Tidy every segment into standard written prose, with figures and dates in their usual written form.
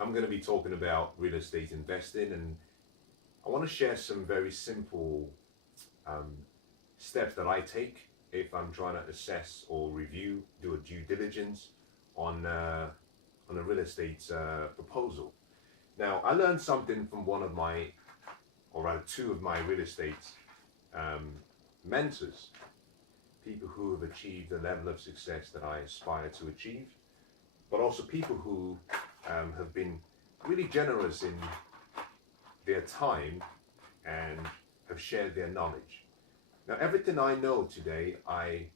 I'm going to be talking about real estate investing, and I want to share some very simple um, steps that I take if I'm trying to assess or review, do a due diligence on a real estate proposal. Now, I learned something from one of my, or rather two of my real estate um, mentors, people who have achieved the level of success that I aspire to achieve, but also people who have been really generous in their time and have shared their knowledge. Now, everything I know today, I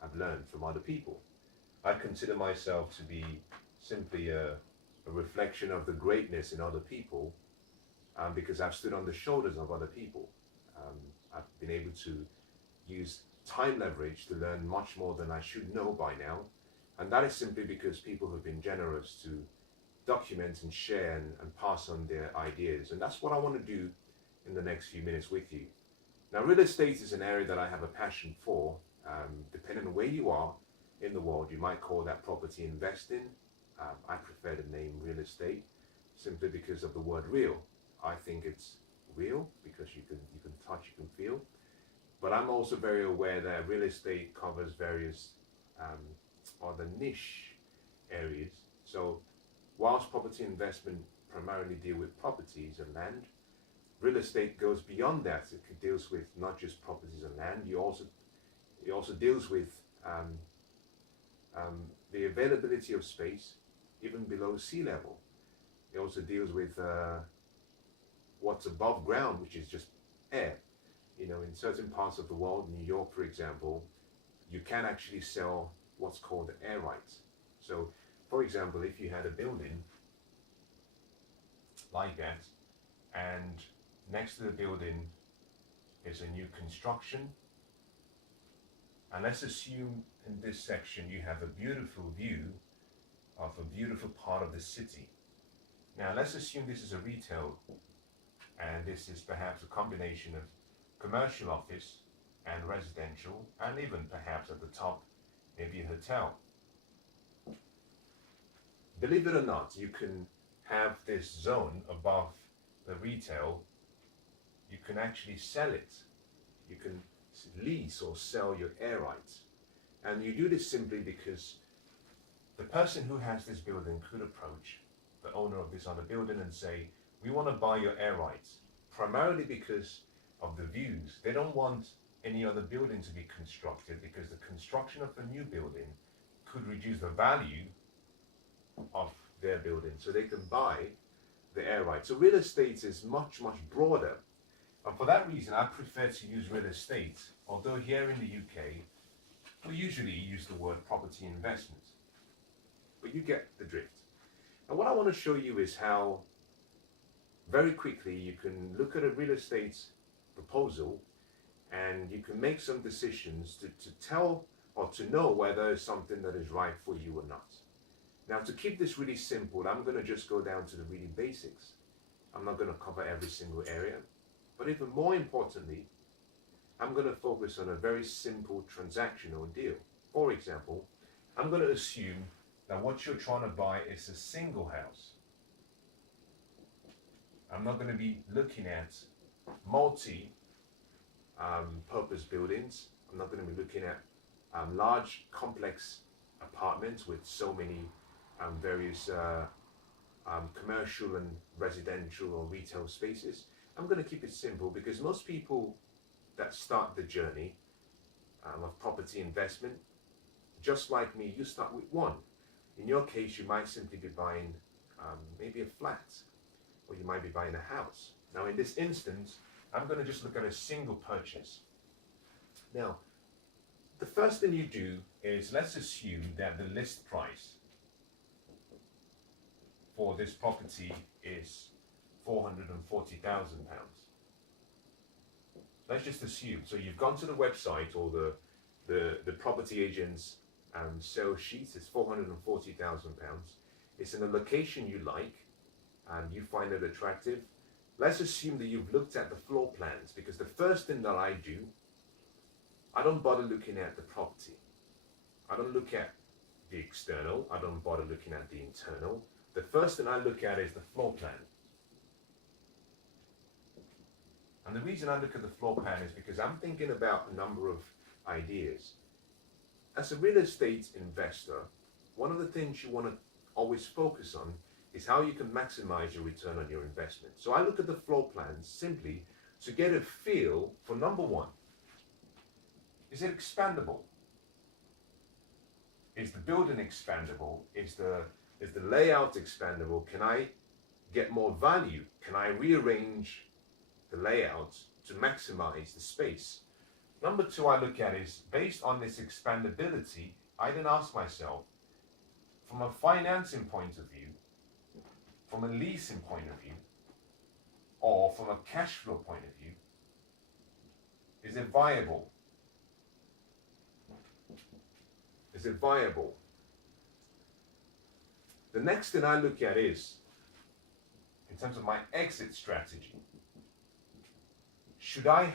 have learned from other people. I consider myself to be simply a reflection of the greatness in other people because I've stood on the shoulders of other people. I've been able to use time leverage to learn much more than I should know by now. And that is simply because people have been generous to document and share and pass on their ideas. And that's what I want to do in the next few minutes with you. Now, real estate is an area that I have a passion for. Depending on where you are in the world, you might call that property investing. I prefer the name real estate simply because of the word real. I think it's real because you can touch, you can feel. But I'm also very aware that real estate covers various other niche areas. So whilst property investment primarily deal with properties and land, real estate goes beyond that. It deals with not just properties and land. It also deals with the availability of space even below sea level. It also deals with what's above ground, which is just air. You know, in certain parts of the world, New York, for example, you can actually sell what's called air rights. So, for example, if you had a building like that, and next to the building is a new construction, and let's assume in this section you have a beautiful view of a beautiful part of the city. Now, let's assume this is a retail, and this is perhaps a combination of commercial office and residential, and even perhaps at the top, maybe a hotel. Believe it or not, you can have this zone above the retail. You can actually sell it. You can lease or sell your air rights. And you do this simply because the person who has this building could approach the owner of this other building and say, we want to buy your air rights, primarily because of the views. They don't want any other building to be constructed because the construction of a new building could reduce the value of their building, so they can buy the air rights. So real estate is much, much broader. And for that reason, I prefer to use real estate, although here in the UK, we usually use the word property investment. But you get the drift. And what I want to show you is how very quickly you can look at a real estate proposal and you can make some decisions to tell or to know whether it's something that is right for you or not. Now, to keep this really simple, I'm going to just go down to the really basics. I'm not going to cover every single area, but even more importantly, I'm going to focus on a very simple transactional deal. For example, I'm going to assume that what you're trying to buy is a single house. I'm not going to be looking at multi-purpose buildings. I'm not going to be looking at large, complex apartments with so many various commercial and residential or retail spaces. I'm going to keep it simple because most people that start the journey of property investment, just like me, you start with one. In your case, you might simply be buying maybe a flat, or you might be buying a house. Now, in this instance, I'm going to just look at a single purchase. Now, the first thing you do is, let's assume that the list price for this property is £440,000. Let's just assume. So you've gone to the website or the property agent's sales sheet. It's £440,000. It's in a location you like and you find it attractive. Let's assume that you've looked at the floor plans, because the first thing that I do, I don't bother looking at the property. I don't look at the external. I don't bother looking at the internal. the first thing I look at is the floor plan. And the reason I look at the floor plan is because I'm thinking about a number of ideas. As a real estate investor, one of the things you want to always focus on is how you can maximize your return on your investment. So I look at the floor plan simply to get a feel for, number one, is it expandable? Is the building expandable? Is the layout expandable? Can I get more value? Can I rearrange the layout to maximize the space? Number two I look at is, based on this expandability, I then ask myself, from a financing point of view, from a leasing point of view, or from a cash flow point of view, is it viable? Is it viable? The next thing I look at is, in terms of my exit strategy, should I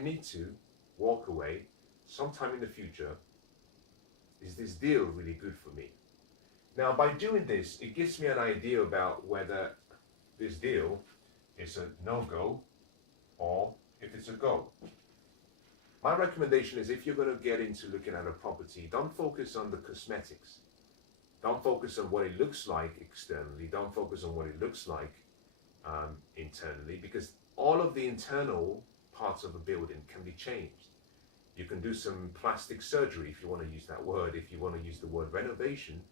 need to walk away sometime in the future? Is this deal really good for me? Now, by doing this, it gives me an idea about whether this deal is a no-go or if it's a go. My recommendation is, if you're going to get into looking at a property, don't focus on the cosmetics. Don't focus on what it looks like externally. Don't focus on what it looks like internally, because all of the internal parts of a building can be changed. You can do some plastic surgery, if you want to use that word. If you want to use the word renovation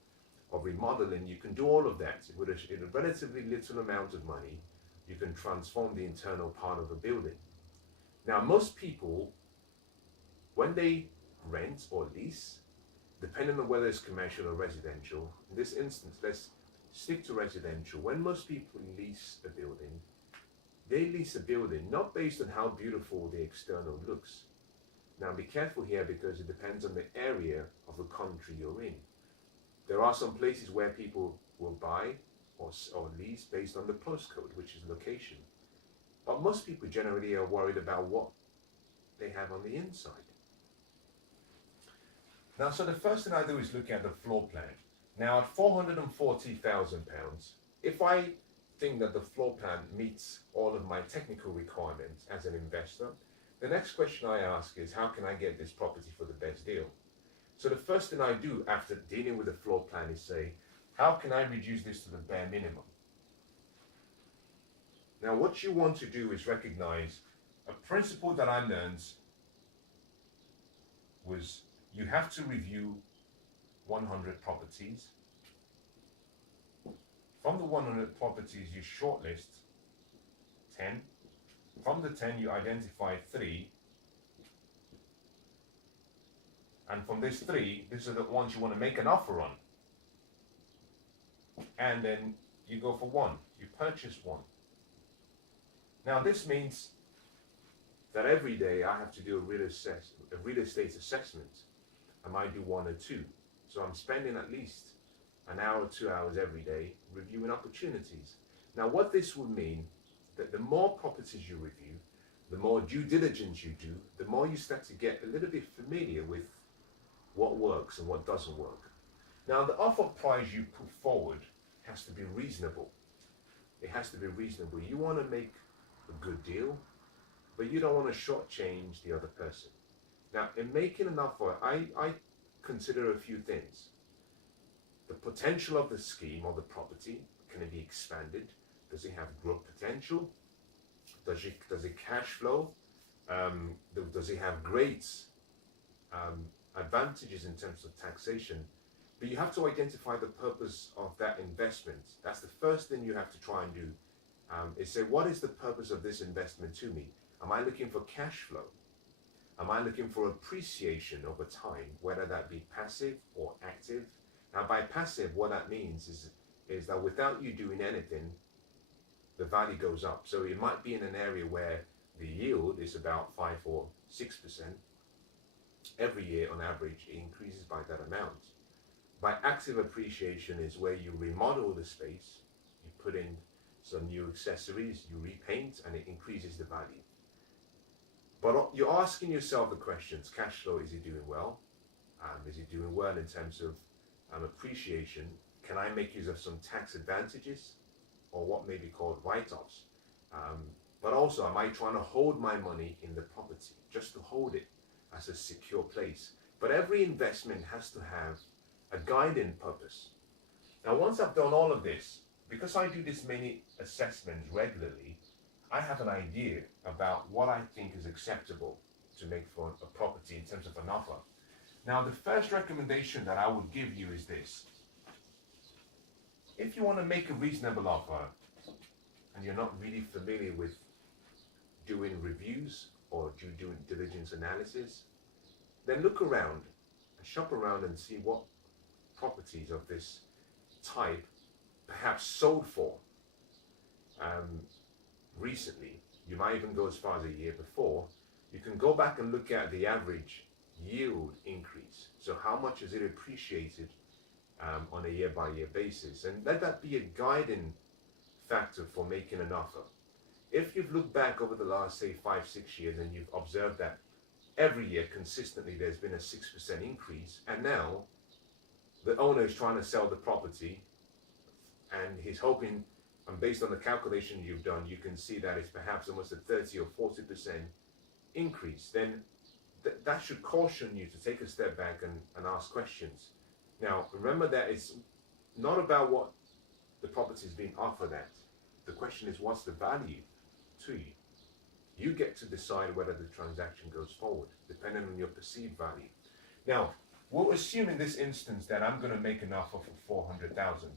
or remodeling, you can do all of that. With a relatively little amount of money, you can transform the internal part of a building. Now, most people, when they rent or lease, depending on whether it's commercial or residential, in this instance, let's stick to residential. When most people lease a building, they lease a building not based on how beautiful the external looks. Now, be careful here, because it depends on the area of the country you're in. There are some places where people will buy or lease based on the postcode, which is location. But most people generally are worried about what they have on the inside. Now, so the first thing I do is look at the floor plan. Now, at £440,000, if I think that the floor plan meets all of my technical requirements as an investor, the next question I ask is, how can I get this property for the best deal? So the first thing I do after dealing with the floor plan is say, how can I reduce this to the bare minimum? Now, what you want to do is recognize a principle that I learned was, you have to review 100 properties. From the 100 properties, you shortlist 10. From the 10, you identify 3. And from these 3, these are the ones you want to make an offer on. And then you go for 1. You purchase 1. Now, this means that every day I have to do a real estate assessment. I might do 1 or 2. So I'm spending at least an hour, 2 hours every day reviewing opportunities. Now, what this would mean, that the more properties you review, the more due diligence you do, the more you start to get a little bit familiar with what works and what doesn't work. Now, the offer price you put forward has to be reasonable. It has to be reasonable. You want to make a good deal, but you don't want to shortchange the other person. Now, in making an offer, I consider a few things. The potential of the scheme or the property, can it be expanded? Does it have growth potential? Does it cash flow? Does it have great advantages in terms of taxation? But you have to identify the purpose of that investment. That's the first thing you have to try and do. Is say, what is the purpose of this investment to me? Am I looking for cash flow? Am I looking for appreciation over time, whether that be passive or active? Now, by passive, what that means is that without you doing anything, the value goes up. So it might be in an area where the yield is about 5 or 6%. Every year, on average, it increases by that amount. By active appreciation is where you remodel the space, you put in some new accessories, you repaint, and it increases the value. But you're asking yourself the questions: cash flow, is it doing well? Is it doing well in terms of appreciation? can I make use of some tax advantages or what may be called write-offs? But also, am I trying to hold my money in the property, just to hold it as a secure place? But every investment has to have a guiding purpose. Now, once I've done all of this, because I do this many assessments regularly, I have an idea about what I think is acceptable to make for a property in terms of an offer. Now, the first recommendation that I would give you is this. If you want to make a reasonable offer and you're not really familiar with doing reviews or due diligence analysis, then look around and shop around and see what properties of this type perhaps sold for recently. You might even go as far as a year before. You can go back and look at the average yield increase. So how much has it appreciated on a year-by-year basis? And let that be a guiding factor for making an offer. If you've looked back over the last, say, 5-6 years and you've observed that every year consistently there's been a 6% increase, and now the owner is trying to sell the property and he's hoping, and based on the calculation you've done, you can see that it's perhaps almost a 30 or 40% increase, then that should caution you to take a step back and ask questions. Now, remember that it's not about what the property is being offered at. The question is, what's the value to you? You get to decide whether the transaction goes forward, depending on your perceived value. Now, we'll assume in this instance that I'm going to make an offer for 400,000.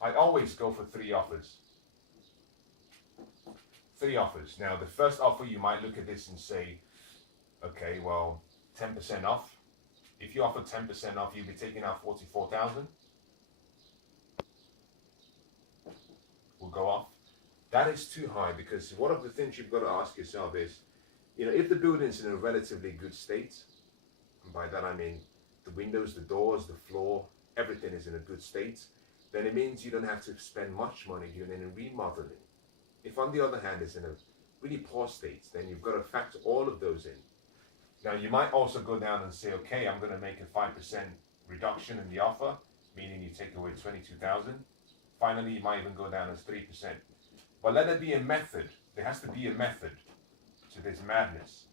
I always go for 3 offers. 3 offers. Now, the first offer, you might look at this and say, okay, well, 10% off. If you offer 10% off, you'll be taking out 44,000. Will go off. That is too high, because one of the things you've got to ask yourself is, if the building's in a relatively good state, and by that I mean the windows, the doors, the floor, everything is in a good state, then it means you don't have to spend much money doing any remodeling. If on the other hand it's in a really poor state, then you've got to factor all of those in. Now, you might also go down and say, okay, I'm going to make a 5% reduction in the offer, meaning you take away 22,000. Finally, you might even go down as 3%. But let there be a method. There has to be a method to this madness.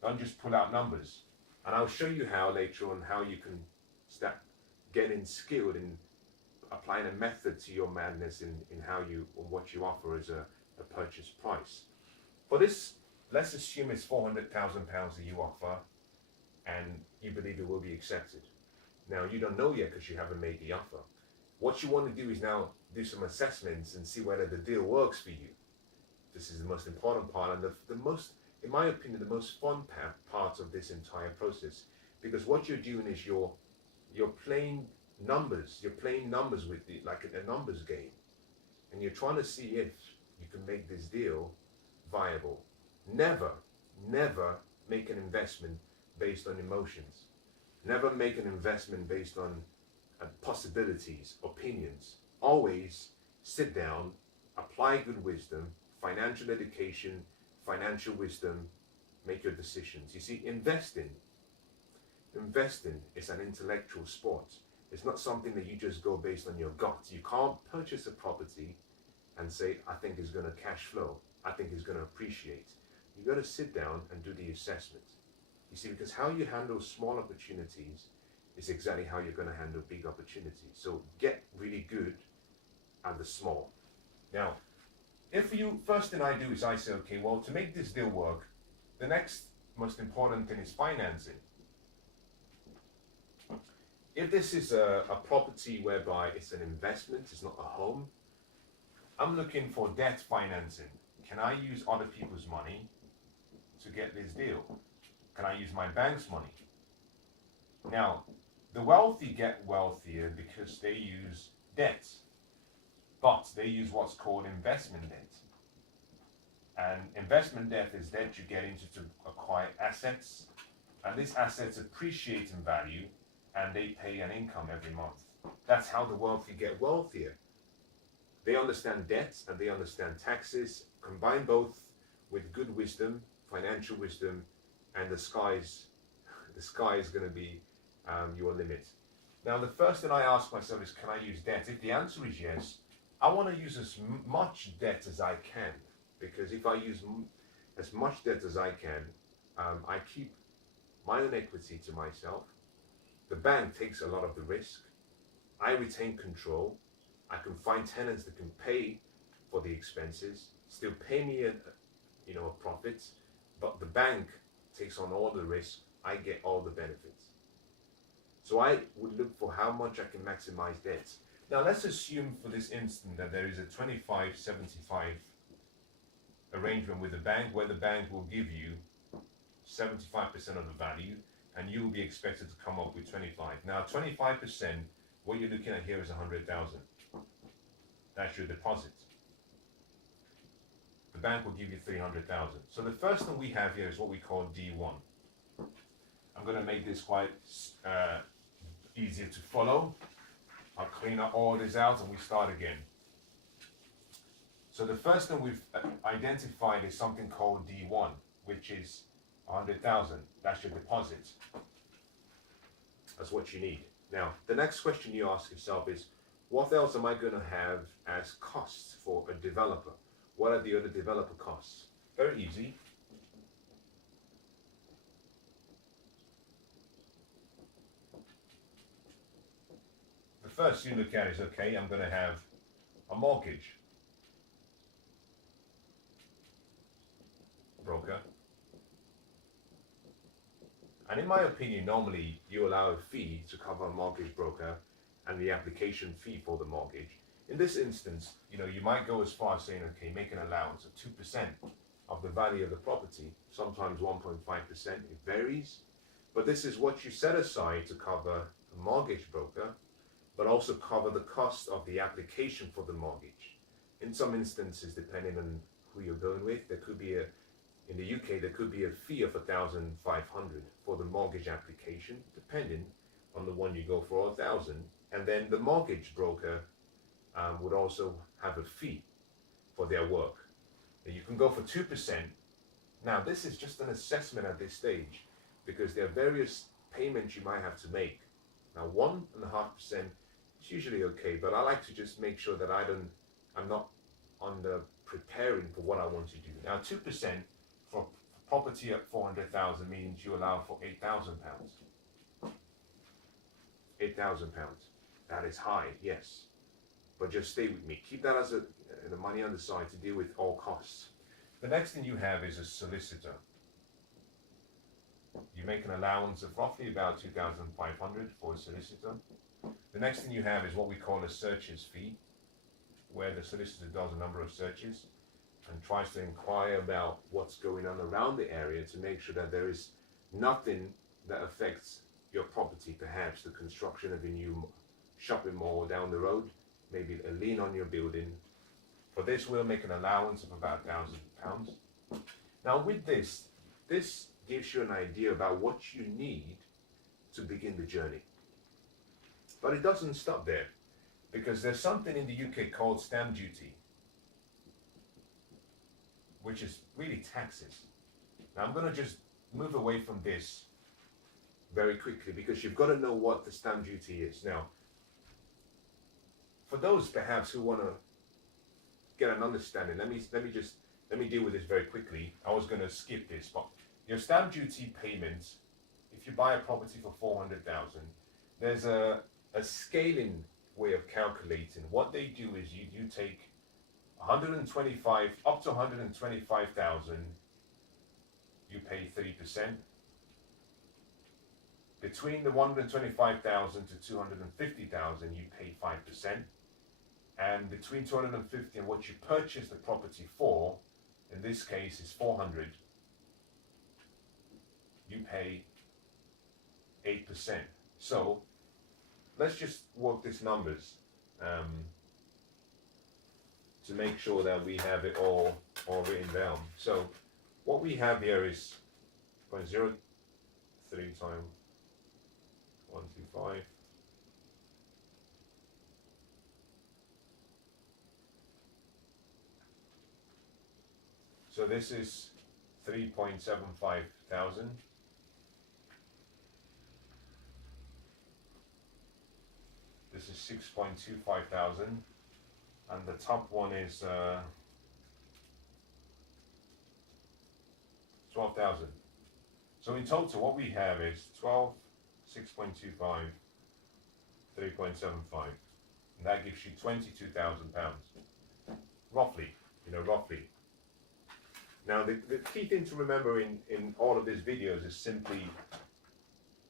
Don't just pull out numbers. And I'll show you how later on, how you can start getting skilled in applying a method to your madness in how you, or what you offer as a purchase price. For this, let's assume it's £400,000 that you offer and you believe it will be accepted. Now, you don't know yet because you haven't made the offer. What you want to do is now do some assessments and see whether the deal works for you. This is the most important part, and the most, in my opinion, the most fun part of this entire process, because what you're doing is you're playing numbers. You're playing numbers with it, like a numbers game, and you're trying to see if you can make this deal viable. Never make an investment based on emotions. Never make an investment based on possibilities, opinions. Always sit down, apply good wisdom, financial education, financial wisdom, make your decisions. You see, investing is an intellectual sport. It's not something that you just go based on your gut. You can't purchase a property and say, I think it's going to cash flow. I think it's going to appreciate. You got to sit down and do the assessment. You see, because how you handle small opportunities is exactly how you're going to handle big opportunities. So get really good at the small. Now, if you, first thing I do is I say, okay, well, to make this deal work, the next most important thing is financing. If this is a property whereby it's an investment, it's not a home, I'm looking for debt financing. Can I use other people's money to get this deal? Can I use my bank's money? Now, the wealthy get wealthier because they use debt, but they use what's called investment debt. And investment debt is debt you get into to acquire assets, and these assets appreciate in value, and they pay an income every month. That's how the wealthy get wealthier. They understand debts and they understand taxes. Combine both with good wisdom, financial wisdom, and the sky is going to be your limit. Now, the first thing I ask myself is, can I use debt? If the answer is yes, I want to use as much debt as I can, because if I use as much debt as I can, I keep my own equity to myself. The bank takes a lot of the risk. I retain control. I can find tenants that can pay for the expenses, still pay me a profit, but the bank takes on all the risk. I get all the benefits. So I would look for how much I can maximize debt. Now let's assume for this instant that there is a 25-75 arrangement with the bank, where the bank will give you 75% of the value and you will be expected to come up with 25. Now 25%, what you're looking at here is 100,000. That's your deposit. The bank will give you 300,000. So the first thing we have here is what we call D1. I'm going to make this quite easier to follow. I'll clean up all this out and we start again. So the first thing we've identified is something called D1, which is 100,000. That's your deposit. That's what you need. Now, the next question you ask yourself is, what else am I going to have as costs for a developer? What are the other developer costs? Very easy. The first you look at is, okay, I'm going to have a mortgage broker. And in my opinion, normally you allow a fee to cover a mortgage broker and the application fee for the mortgage. In this instance, you might go as far as saying, okay, make an allowance of 2% of the value of the property, sometimes 1.5%, it varies. But this is what you set aside to cover a mortgage broker, but also cover the cost of the application for the mortgage. In some instances, depending on who you're going with, there could be in the UK, there could be a fee of 1,500 for the mortgage application, depending on the one you go for, 1,000. And then the mortgage broker would also have a fee for their work. And you can go for 2%. Now, this is just an assessment at this stage, because there are various payments you might have to make. Now, 1.5% is usually okay, but I like to just make sure that I'm not under preparing for what I want to do. Now, 2% for property at 400,000 means you allow for £8,000. £8,000. That is high, yes. But just stay with me. Keep that as the money on the side to deal with all costs. The next thing you have is a solicitor. You make an allowance of roughly about 2,500 for a solicitor. The next thing you have is what we call a searcher's fee, where the solicitor does a number of searches and tries to inquire about what's going on around the area to make sure that there is nothing that affects your property, perhaps the construction of a new shopping mall down the road, maybe a lien on your building. For this, we'll make an allowance of about £1,000. Now with this gives you an idea about what you need to begin the journey. But it doesn't stop there, because there's something in the UK called stamp duty, which is really taxes. Now I'm going to just move away from this very quickly, because you've got to know what the stamp duty is. Now, for those perhaps who want to get an understanding, let me deal with this very quickly. I was going to skip this, but your stamp duty payments, if you buy a property for 400,000, there's a scaling way of calculating. What they do is you take 125 up to 125,000, you pay 3%. Between the 125,000 to 250,000, you pay 5%. And between 250 and what you purchase the property for, in this case is 400, you pay 8%. So let's just work these numbers to make sure that we have it all written down. So what we have here is 0.03 times 125. So this is 3.75 thousand. this is 6.25 thousand, and the top one is 12,000. So in total, what we have is 12, 6.25, 3.75, and that gives you £22,000, roughly. Roughly. Now, the key thing to remember in all of these videos is simply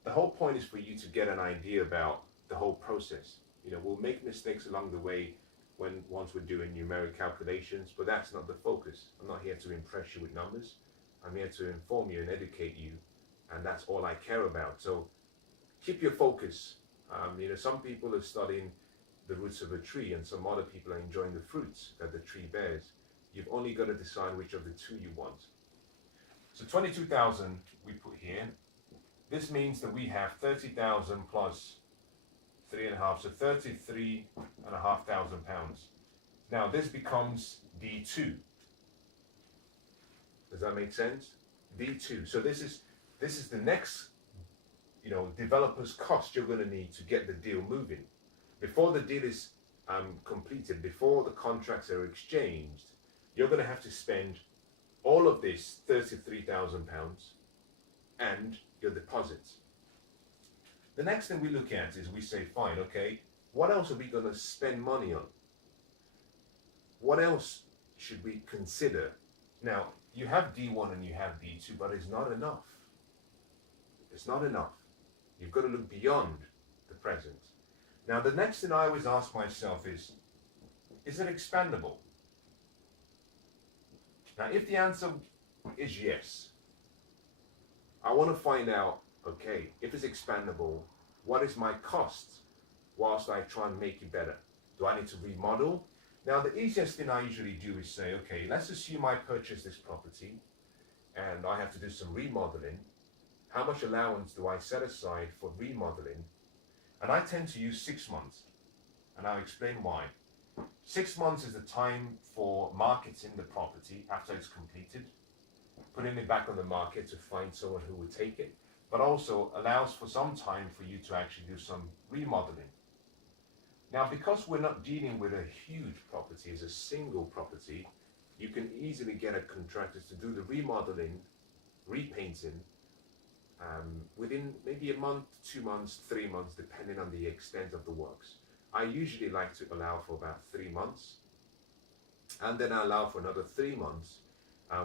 the whole point is for you to get an idea about the whole process. We'll make mistakes along the way once we're doing numeric calculations, but that's not the focus. I'm not here to impress you with numbers. I'm here to inform you and educate you, and that's all I care about. So keep your focus. Some people are studying the roots of a tree, and some other people are enjoying the fruits that the tree bears. You've only got to decide which of the two you want. So 22,000 we put here. This means that we have 30,000 plus 3.5, so 33,500 pounds. Now this becomes D2. Does that make sense? D2. So this is the next, developer's cost you're going to need to get the deal moving. Before the deal is completed, before the contracts are exchanged, you're going to have to spend all of this £33,000 and your deposits. The next thing we look at is we say, fine, okay, what else are we going to spend money on? What else should we consider? Now, you have D1 and you have D2, but it's not enough. It's not enough. You've got to look beyond the present. Now, the next thing I always ask myself is it expandable? Now, if the answer is yes, I want to find out, okay, if it's expandable, what is my cost whilst I try and make it better? Do I need to remodel? Now, the easiest thing I usually do is say, okay, let's assume I purchase this property and I have to do some remodeling. How much allowance do I set aside for remodeling? And I tend to use 6 months, and I'll explain why. 6 months is the time for marketing the property after it's completed, putting it back on the market to find someone who would take it, but also allows for some time for you to actually do some remodeling. Now, because we're not dealing with a huge property, it's a single property, you can easily get a contractor to do the remodeling, repainting, within maybe a month, 2 months, 3 months, depending on the extent of the works. I usually like to allow for about 3 months, and then I allow for another 3 months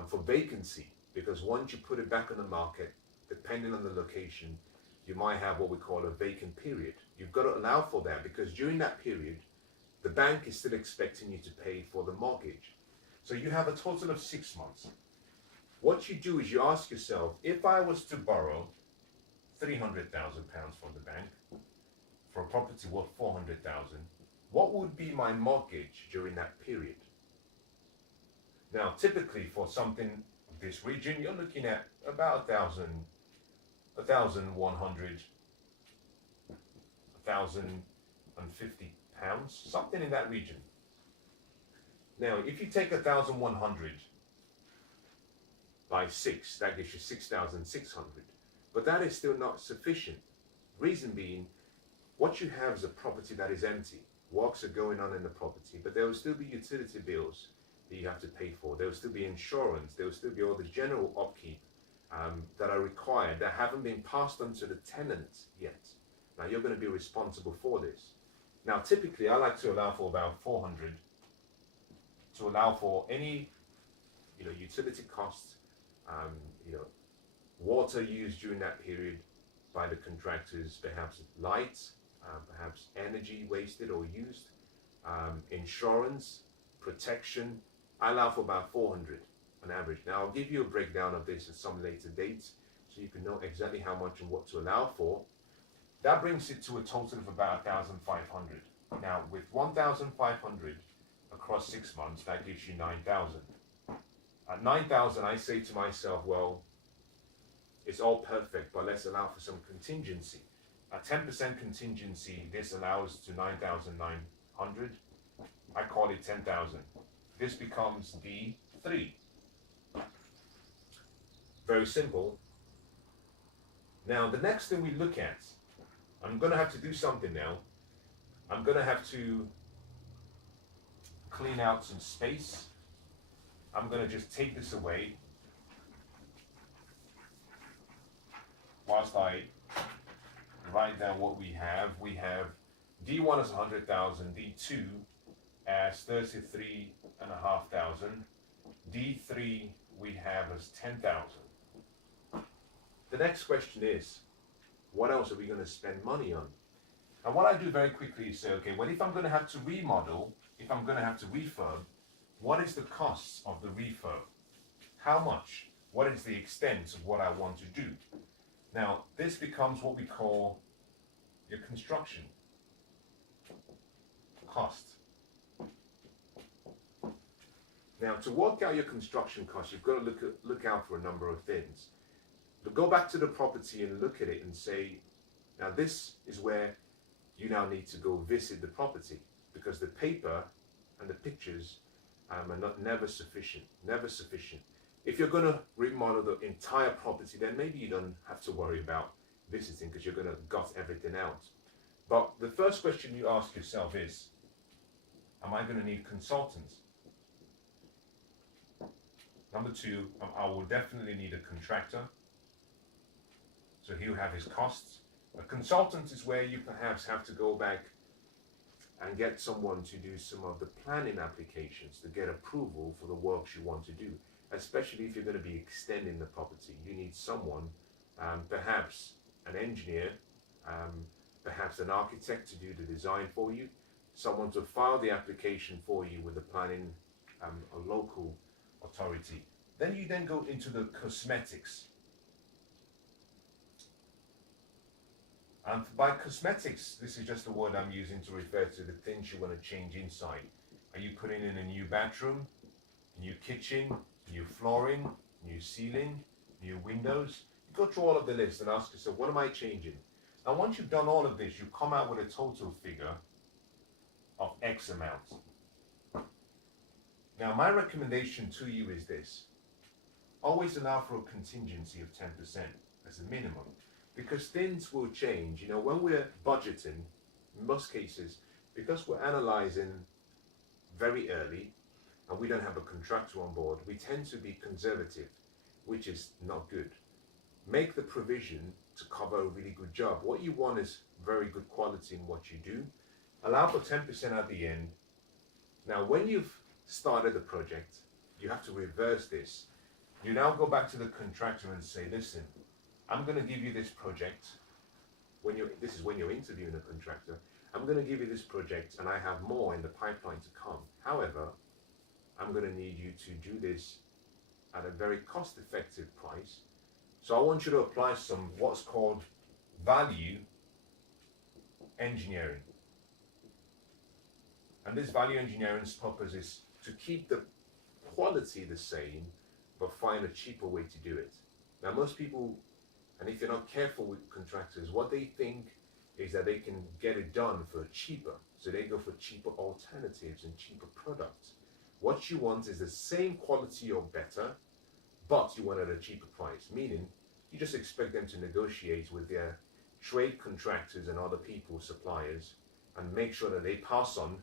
for vacancy, because once you put it back on the market, depending on the location, you might have what we call a vacant period. You've got to allow for that, because during that period, the bank is still expecting you to pay for the mortgage. So you have a total of 6 months. What you do is you ask yourself, if I was to borrow £300,000 from the bank for a property worth £400,000, what would be my mortgage during that period? Now, typically for something of this region, you're looking at about 1,100, 1,050 pounds, something in that region. Now, if you take 1,100 by 6, that gives you 6,600. But that is still not sufficient. Reason being, what you have is a property that is empty. Works are going on in the property, but there will still be utility bills that you have to pay for. There will still be insurance. There will still be all the general upkeep that are required that haven't been passed on to the tenant yet. Now, you're going to be responsible for this. Now, typically, I like to allow for about 400 to allow for any, utility costs, water used during that period by the contractors, perhaps lights, perhaps energy wasted or used, insurance, protection. I allow for about 400 on average. Now, I'll give you a breakdown of this at some later dates so you can know exactly how much and what to allow for. That brings it to a total of about 1,500. Now, with 1,500 across 6 months, that gives you 9,000. At 9,000, I say to myself, well, it's all perfect, but let's allow for some contingency. A 10% contingency, this allows to 9,900. I call it 10,000. This becomes D3. Very simple. Now, the next thing we look at, I'm going to have to do something now. I'm going to have to clean out some space. I'm going to just take this away whilst I write down what we have. We have D1 as 100,000, D2 as 33,500, D3 we have as 10,000. The next question is, what else are we going to spend money on? And what I do very quickly is say, okay, well, if I'm going to have to remodel, if I'm going to have to refurb, what is the cost of the refurb? How much? What is the extent of what I want to do? Now, this becomes what we call your construction cost. Now, to work out your construction cost, you've got to look out for a number of things. But go back to the property and look at it and say, now this is where you now need to go visit the property, because the paper and the pictures are never sufficient. If you're going to remodel the entire property, then maybe you don't have to worry about visiting because you're going to gut everything out. But the first question you ask yourself is, am I going to need consultants? Number two, I will definitely need a contractor. So he'll have his costs. A consultant is where you perhaps have to go back and get someone to do some of the planning applications to get approval for the works you want to do, especially if you're going to be extending the property. You need someone, perhaps an engineer, perhaps an architect to do the design for you, someone to file the application for you with the planning, a local authority. Then you go into the cosmetics. And by cosmetics, this is just a word I'm using to refer to the things you want to change inside. Are you putting in a new bathroom, new kitchen, new flooring, new ceiling, new windows? You go through all of the list and ask yourself, what am I changing? Now, once you've done all of this, you come out with a total figure of X amount. Now, my recommendation to you is this. Always allow for a contingency of 10% as a minimum, because things will change. You know, when we're budgeting, in most cases, because we're analyzing very early and we don't have a contractor on board, we tend to be conservative, which is not good. Make the provision to cover a really good job. What you want is very good quality in what you do. Allow for 10% at the end. Now, when you've started the project, you have to reverse this. You now go back to the contractor and say, listen, I'm going to give you this project. This is when you're interviewing a contractor. I'm going to give you this project and I have more in the pipeline to come. However, I'm going to need you to do this at a very cost-effective price. So I want you to apply some what's called value engineering. And this value engineering's purpose is to keep the quality the same, but find a cheaper way to do it. Now, most people, and if you're not careful with contractors, what they think is that they can get it done for cheaper. So they go for cheaper alternatives and cheaper products. What you want is the same quality or better, but you want it at a cheaper price, meaning you just expect them to negotiate with their trade contractors and other people, suppliers, and make sure that they pass on.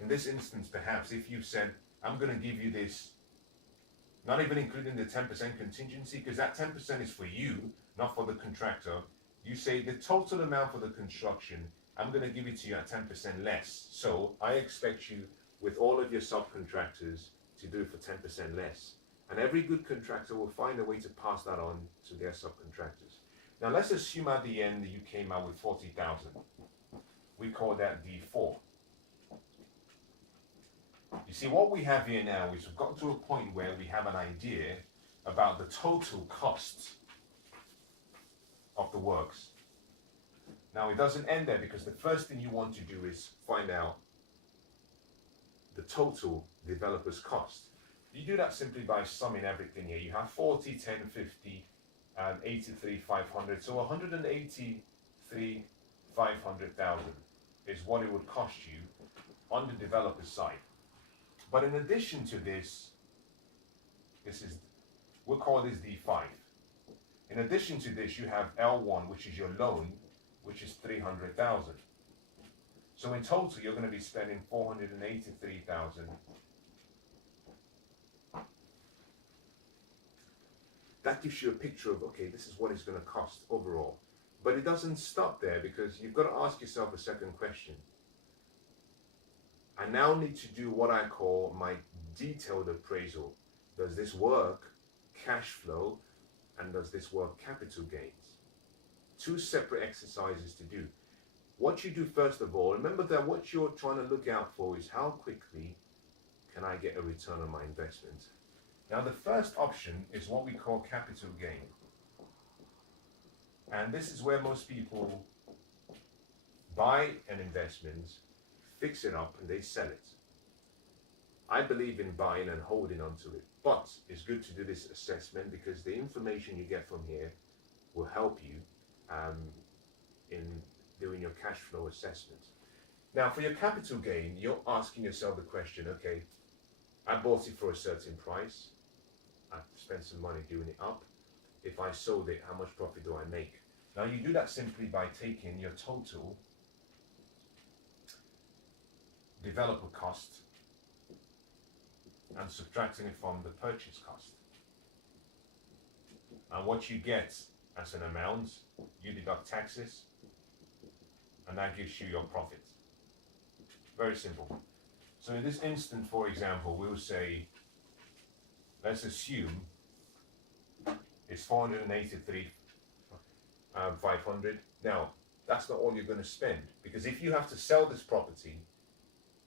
In this instance, perhaps, if you've said, I'm going to give you this, not even including the 10% contingency, because that 10% is for you, not for the contractor. You say the total amount for the construction, I'm going to give it to you at 10% less. So I expect you, with all of your subcontractors, to do it for 10% less. And every good contractor will find a way to pass that on to their subcontractors. Now let's assume at the end that you came out with 40,000. We call that D4. You see, what we have here now is we've got to a point where we have an idea about the total cost of the works. Now, it doesn't end there, because the first thing you want to do is find out the total developer's cost. You do that simply by summing everything here. You have 40, 10, 50, 83, 500. So 183, 500,000 is what it would cost you on the developer's side. But in addition to this, we'll call this D5. In addition to this, you have L1, which is your loan, which is 300,000. So in total, you're going to be spending 483,000. That gives you a picture of, okay, this is what it's going to cost overall. But it doesn't stop there, because you've got to ask yourself a second question. I now need to do what I call my detailed appraisal. Does this work cash flow, and does this work capital gains? Two separate exercises to do. What you do first of all, remember that what you're trying to look out for is how quickly can I get a return on my investment. Now the first option is what we call capital gain. And this is where most people buy an investment, fix it up, and they sell it. I believe in buying and holding onto it, but it's good to do this assessment, because the information you get from here will help you in doing your cash flow assessment. Now for your capital gain, you're asking yourself the question, okay, I bought it for a certain price, I spent some money doing it up. If I sold it, how much profit do I make? Now you do that simply by taking your total developer cost and subtracting it from the purchase cost. And what you get as an amount, you deduct taxes, and that gives you your profit. Very simple. So in this instant, for example, we'll say, let's assume it's 483,500. Now, that's not all you're going to spend, because if you have to sell this property,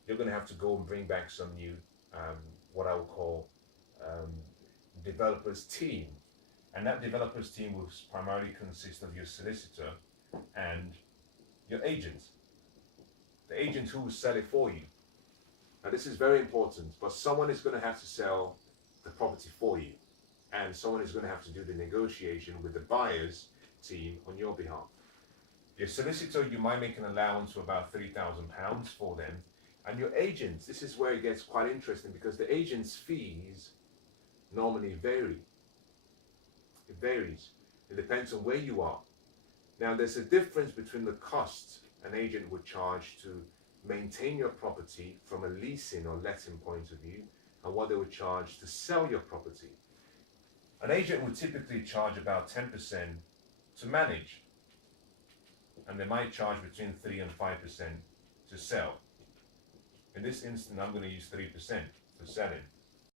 you're going to have to go and bring back some new, what I would call developers team. And that developers team will primarily consist of your solicitor and your agent. The agent who will sell it for you. Now this is very important, but someone is going to have to sell the property for you. And someone is going to have to do the negotiation with the buyer's team on your behalf. Your solicitor, you might make an allowance of about £3,000 for them. And your agents, this is where it gets quite interesting, because the agent's fees normally vary. It varies. It depends on where you are. Now there's a difference between the cost an agent would charge to maintain your property from a leasing or letting point of view, and what they would charge to sell your property. An agent would typically charge about 10% to manage, and they might charge between 3 and 5% to sell. In this instance, I'm going to use 3% for selling.